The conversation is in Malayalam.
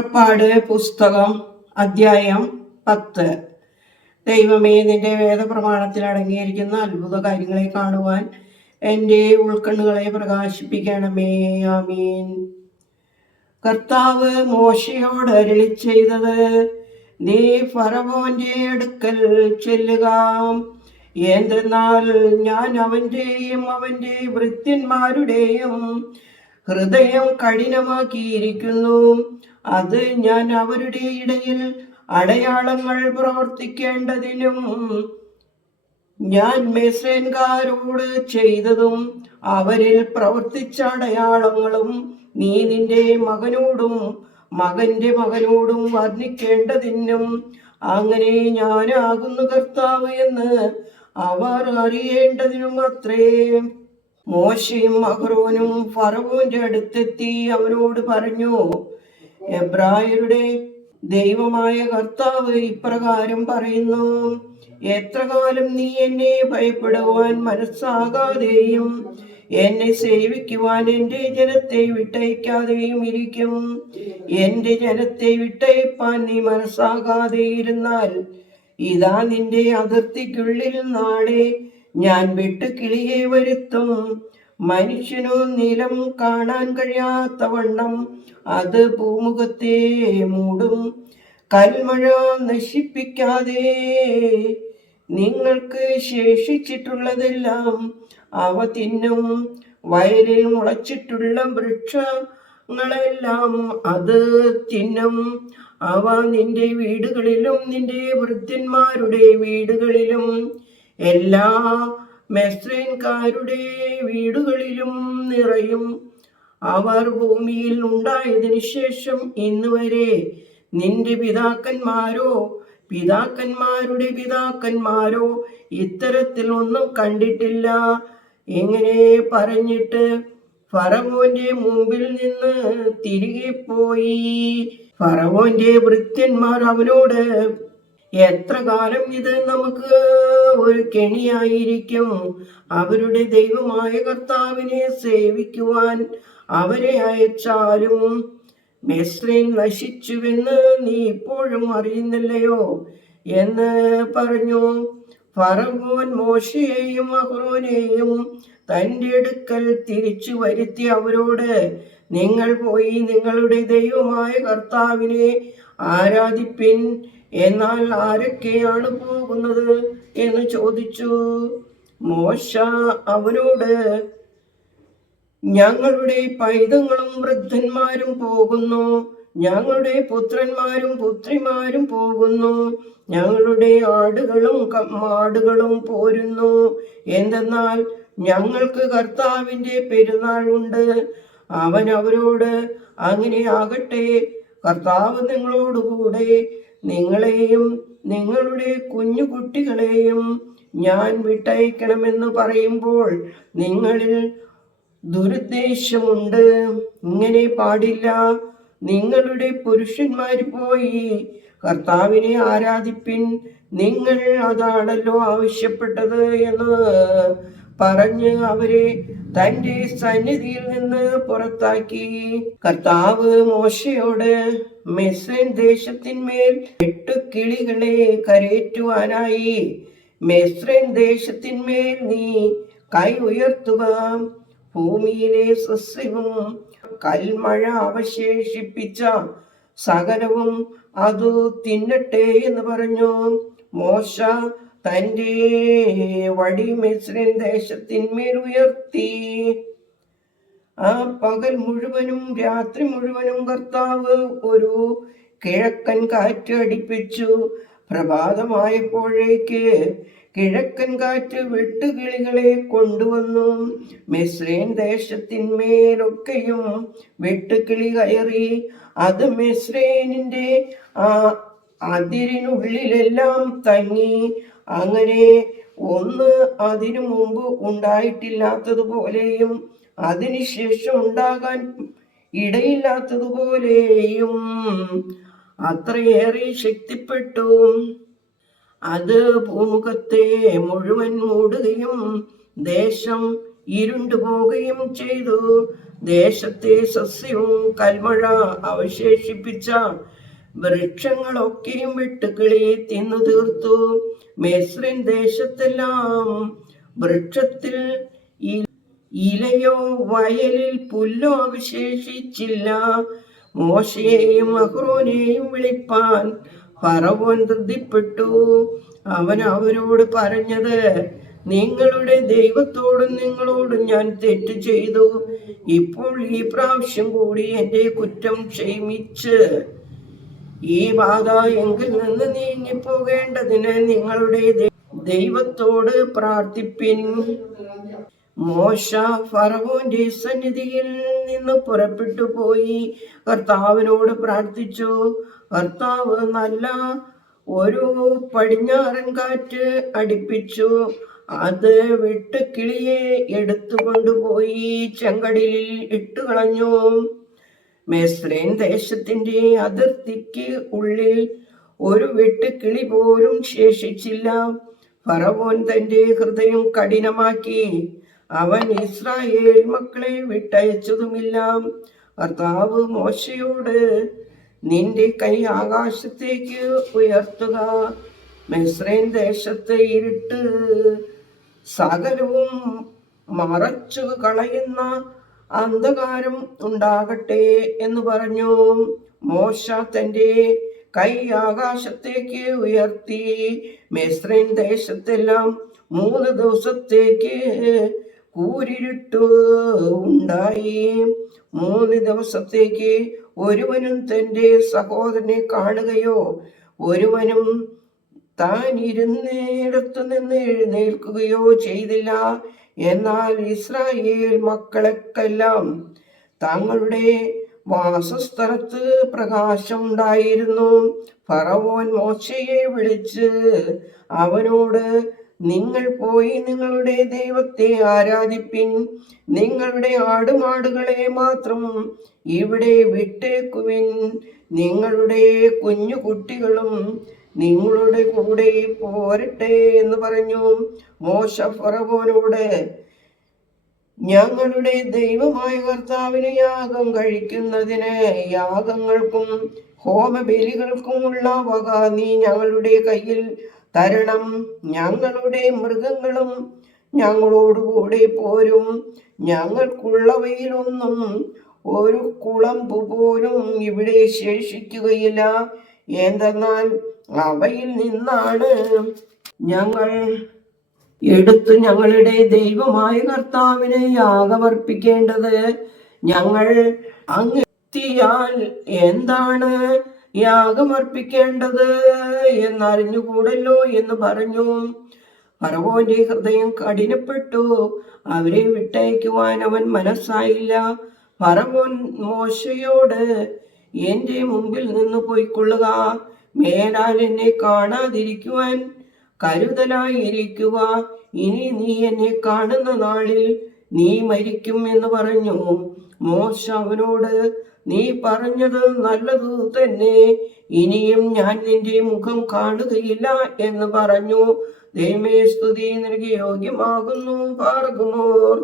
പുറപ്പാട് പുസ്തകം അധ്യായം പത്ത്. ദൈവമേ നിന്റെ വേദപ്രമാണത്തിൽ അടങ്ങിയിരിക്കുന്ന അത്ഭുത കാര്യങ്ങളെ കാണുവാൻ എന്റെ ഉൾക്കണ്ണുകളെ പ്രകാശിപ്പിക്കണമേ. ആമീൻ. കർത്താവ് മോശയോട് അരളി ചെയ്തത് നീ ഫറവോന്റെ അടുക്കൽ ചെല്ലുക. എന്തെന്നാൽ ഞാൻ അവന്റെയും അവന്റെ വൃത്യന്മാരുടെയും ഹൃദയം കഠിനമാക്കിയിരിക്കുന്നു. അത് ഞാൻ അവരുടെ ഇടയിൽ അടയാളങ്ങൾ പ്രവർത്തിക്കേണ്ടതിനും ഞാൻ മെസ്സേൻകാരോട് ചെയ്തതും അവരിൽ പ്രവർത്തിച്ച അടയാളങ്ങളും നീ നിന്റെ മകനോടും മകന്റെ മകനോടും വർണിക്കേണ്ടതിനും അങ്ങനെ ഞാനാകുന്നു കർത്താവ് എന്ന് അവർ അറിയേണ്ടതിനും അത്രേ. മോശയും അഹ്റോനും ഫറവോന്റെ അടുത്തെത്തി അവനോട് പറഞ്ഞു എബ്രായരുടെ ദൈവമായ കർത്താവ് ഇപ്രകാരം പറയുന്നു എത്ര കാലം നീ എന്നെ ഭയപ്പെടുവാൻ മനസ്സാകാതെയും എന്നെ സേവിക്കുവാൻ എന്റെ ജനത്തെ വിട്ടയക്കാതെയും ഇരിക്കും. എന്റെ ജനത്തെ വിട്ടയപ്പാൻ നീ മനസ്സാകാതെ ഇരുന്നാൽ ഇതാ നിന്റെ അതിർത്തിക്കുള്ളിൽ നാളെ ഞാൻ വെട്ടുകിളിയെ വരുത്തും. മനുഷ്യനു നിലം കാണാൻ കഴിയാത്ത വണ്ണം അത് പൂമുഖത്തെ മൂടും. കൽമഴ നശിപ്പിക്കാതെ നിങ്ങൾക്ക് ശേഷിച്ചിട്ടുള്ളതെല്ലാം അവ തിന്നും. വയലിൽ മുളച്ചിട്ടുള്ള വൃക്ഷങ്ങളെല്ലാം അത് തിന്നും. അവ നിന്റെ വീടുകളിലും നിന്റെ വൃദ്ധന്മാരുടെ വീടുകളിലും എല്ലാ മെസ്രൈൻകാരുടെ വീടുകളിലും നിറയും. അവർ ഭൂമിയിൽ ഉണ്ടായതിനു ശേഷം ഇന്ന് വരെ നിന്റെ പിതാക്കന്മാരോ പിതാക്കന്മാരുടെ പിതാക്കന്മാരോ ഇത്തരത്തിൽ ഒന്നും കണ്ടിട്ടില്ല. ഇങ്ങനെ പറഞ്ഞിട്ട് ഫറവോന്റെ മുമ്പിൽ നിന്ന് തിരികെ പോയി. ഫറവോന്റെ ഭൃത്യന്മാർ അവനോട് എത്ര കാലം ഇത് നമുക്ക് ഒരു കെണിയായിരിക്കും? അവരുടെ ദൈവമായ കർത്താവിനെ സേവിക്കുവാൻ അവരെ അയച്ചാലും മെസ്ലിൻ നശിച്ചുവെന്ന് നീ ഇപ്പോഴും അറിയുന്നില്ലയോ? എന്ന് പറഞ്ഞു ഫറവോൻ മോശയെയും അഹ്റോനെയും തന്റെ അടുക്കൽ തിരിച്ചു വരുത്തി അവരോട് നിങ്ങൾ പോയി നിങ്ങളുടെ ദൈവമായ കർത്താവിനെ ആരാധിപ്പിൻ എന്നാൽ ആരൊക്കെയാണ് പോകുന്നത് എന്ന് ചോദിച്ചു. മോശ അവരോട് ഞങ്ങളുടെ പൈതങ്ങളും വൃദ്ധന്മാരും പോകുന്നു ഞങ്ങളുടെ പുത്രന്മാരും പുത്രിമാരും പോകുന്നു ഞങ്ങളുടെ ആടുകളും മാടുകളും പോരുന്നു. എന്തെന്നാൽ ഞങ്ങൾക്ക് കർത്താവിന്റെ പെരുന്നാൾ ഉണ്ട്. അവൻ അവരോട് അങ്ങനെ ആകട്ടെ കർത്താവ് നിങ്ങളോടുകൂടെ നിങ്ങളെയും നിങ്ങളുടെ കുഞ്ഞു കുട്ടികളെയും ഞാൻ വിട്ടയക്കണമെന്ന് പറയുമ്പോൾ നിങ്ങളിൽ ദുരുദ്ദേശമുണ്ട്. ഇങ്ങനെ പാടില്ല. നിങ്ങളുടെ പുരുഷന്മാർ പോയി കർത്താവിനെ ആരാധിപ്പിൻ. നിങ്ങൾ അതാണല്ലോ ആവശ്യപ്പെട്ടത് എന്ന് പറഞ്ഞ് അവരെ തന്റെ സന്നിധിയിൽ നിന്ന് പുറത്താക്കി. കർത്താവ് മോശയോട് മെസ്സൻ ദേശത്തിന്മേൽ എട്ടു കിളികളെ കരയേറ്റുവാനായി. മെസ്രൈൻ ദേശത്തിന്മേൽ നീ കൈ ഉയർത്തുക. ഭൂമിയിലെ സസ്യവും കൽമഴ അവശേഷിപ്പിച്ച സകലവും അതു തിന്നട്ടെ എന്ന് പറഞ്ഞു. മോശ തന്റെ വടി മിശ്രൻ ദേശത്തിന്മേൽ ഉയർത്തി. ആ പകൽ മുഴുവനും രാത്രി മുഴുവനും കർത്താവ് ഒരു കിഴക്കൻ കാറ്റ് അടിപ്പിച്ചു. പ്രഭാതമായപ്പോഴേക്ക് കിഴക്കൻ കാറ്റ് വെട്ടുകിളികളെ കൊണ്ടുവന്നു. മിസ്രൈൻ ദേശത്തിന്മേലൊക്കെയും വെട്ടുകിളി കയറി. അത് മിസ്രൈനിന്റെ ആ അതിരിനുള്ളിലെല്ലാം തങ്ങി. അങ്ങനെ ഒന്ന് അതിനു മുമ്പ് ഉണ്ടായിട്ടില്ലാത്തതുപോലെയും അതിനുശേഷം ഉണ്ടാകാൻ ഇടയില്ലാത്തതുപോലെയും അത്രയേറെ ശക്തിപ്പെട്ടു. അത് ഭൂമുഖത്തെ മുഴുവൻ മൂടുകയും ദേശം ഇരുണ്ടുപോകുകയും ചെയ്തു. ദേശത്തെ സസ്യവും കൽമഴ അവശേഷിപ്പിച്ച വൃക്ഷങ്ങളൊക്കെയും വെട്ടുകളെ തിന്നു തീർത്തു. മെസ്രിൻ ദേശത്തെല്ലാം വൃക്ഷത്തിൽ ഇലയോ വയലിൽ പുല്ലോ അവശേഷിച്ചില്ല. മോശയെയും അഹ്റോനെയും വിളിപ്പാൻ ഫറവോൻ ധൃതിപ്പെട്ടു അവൻ അവരോട് പറഞ്ഞത് നിങ്ങളുടെ ദൈവത്തോടും നിങ്ങളോടും ഞാൻ തെറ്റ് ചെയ്തു. ഇപ്പോൾ ഈ പ്രാവശ്യം കൂടി എന്റെ കുറ്റം ക്ഷമിച്ച് ഈ ബാധ എങ്കിൽ നിന്ന് നീങ്ങിപ്പോകേണ്ടതിന് നിങ്ങളുടെ ദൈവത്തോട് പ്രാർത്ഥിപ്പിൻ. മോശ ഫറവോന്റെ സന്നിധിയിൽ നിന്ന് പുറപ്പെട്ടു പോയി. കർത്താവിനോട് പ്രാർത്ഥിച്ചു. കർത്താവ് നല്ല ഒരു പടിഞ്ഞാറൻ കാറ്റ് അടിപ്പിച്ചു. അത് വിട്ട് കിളിയെ എടുത്തുകൊണ്ടുപോയി ചെങ്കടലിൽ ഇട്ടുകളഞ്ഞു. മെസ്രൈൻ ദേശത്തിന്റെ അതിർത്തിക്ക് ഉള്ളിൽ ഒരു വെട്ടുക്കിളി പോലും ശേഷിച്ചില്ല. ഫറവോൻ തന്റെ ഹൃദയം കഠിനമാക്കി. അവൻ ഇസ്രായേൽ മക്കളെ വിട്ടയച്ചതുമില്ല. കർത്താവ് മോശയോട് നിന്റെ കൈ ആകാശത്തേക്ക് ഉയർത്തുക. മെസ്രൈൻ ദേശത്തെ ഇരുട്ട് സകലവും മറച്ചു കളയുന്ന അന്ധകാരം ഉണ്ടാകട്ടെ എന്ന് പറഞ്ഞു മോശ തന്റെ കൈ ആകാശത്തേക്ക് ഉയർത്തി. മെസ്രൈൻ ദേശത്തെല്ലാം മൂന്ന് ദിവസത്തേക്ക് കൂരിരുട്ട് ഉണ്ടായി. മൂന്ന് ദിവസത്തേക്ക് ഒരുവനും തന്റെ സഹോദരനെ കാണുകയോ ഒരുവനും താൻ ഇരുന്നിടത്തു നിന്ന് എഴുന്നേൽക്കുകയോ ചെയ്തില്ല. എന്നാൽ ഇസ്രായേൽ മക്കളെക്കെല്ലാം തങ്ങളുടെ വാസസ്ഥലത്ത് പ്രകാശം ഉണ്ടായിരുന്നു ഫറവോൻ മോശയെ വിളിച്ച് അവനോട് നിങ്ങൾ പോയി നിങ്ങളുടെ ദൈവത്തെ ആരാധിപ്പിൻ. നിങ്ങളുടെ ആടുമാടുകളെ മാത്രം ഇവിടെ വിട്ടേക്കുവിൻ. നിങ്ങളുടെ കുഞ്ഞു കുട്ടികളും നിങ്ങളുടെ കൂടെ പോരട്ടെ എന്ന് പറഞ്ഞു മോശ ഫറവോനോട് ഞങ്ങളുടെ ദൈവമായ കർത്താവിന് യാഗം കഴിക്കുന്നതിന് യാഗങ്ങൾക്കും ഹോമബലികൾക്കുമുള്ള വക നീ ഞങ്ങളുടെ കയ്യിൽ തരണം. ഞങ്ങളുടെ മൃഗങ്ങളും ഞങ്ങളോടുകൂടെ പോരും. ഞങ്ങൾക്കുള്ളവയിലൊന്നും ഒരു കുളമ്പ് പോലും ഇവിടെ ശേഷിക്കുകയില്ല. എന്തെന്നാൽ അവയിൽ നിന്നാണ് ഞങ്ങൾ എടുത്തു ഞങ്ങളുടെ ദൈവമായ കർത്താവിനെ യാഗമർപ്പിക്കേണ്ടത്. ഞങ്ങൾ അങ്ങെത്തിയാൽ എന്താണ് യാഗമർപ്പിക്കേണ്ടത് എന്നറിഞ്ഞുകൂടല്ലോ എന്ന് പറഞ്ഞു. ഫറവോന്റെ ഹൃദയം കഠിനപ്പെട്ടു. അവരെ വിട്ടയക്കുവാൻ അവൻ മനസ്സായില്ല. ഫറവോൻ മോശയോട് എന്റെ മുമ്പിൽ നിന്ന് പോയിക്കൊള്ളുക. മേലാൽ എന്നെ കാണാതിരിക്കുവാൻ കരുതലായിരിക്കുക ഇനി നീ എന്നെ കാണുന്ന നാളിൽ നീ മരിക്കും എന്ന് പറഞ്ഞു. മോശ അവനോട് നീ പറഞ്ഞത് നല്ലതു തന്നെ. ഇനിയും ഞാൻ നിന്റെ മുഖം കാണുകയില്ല എന്ന് പറഞ്ഞു. ദൈവമേ സ്തുതി നിനക്ക് യോഗ്യമാകുന്നു പാർക്കുമോർ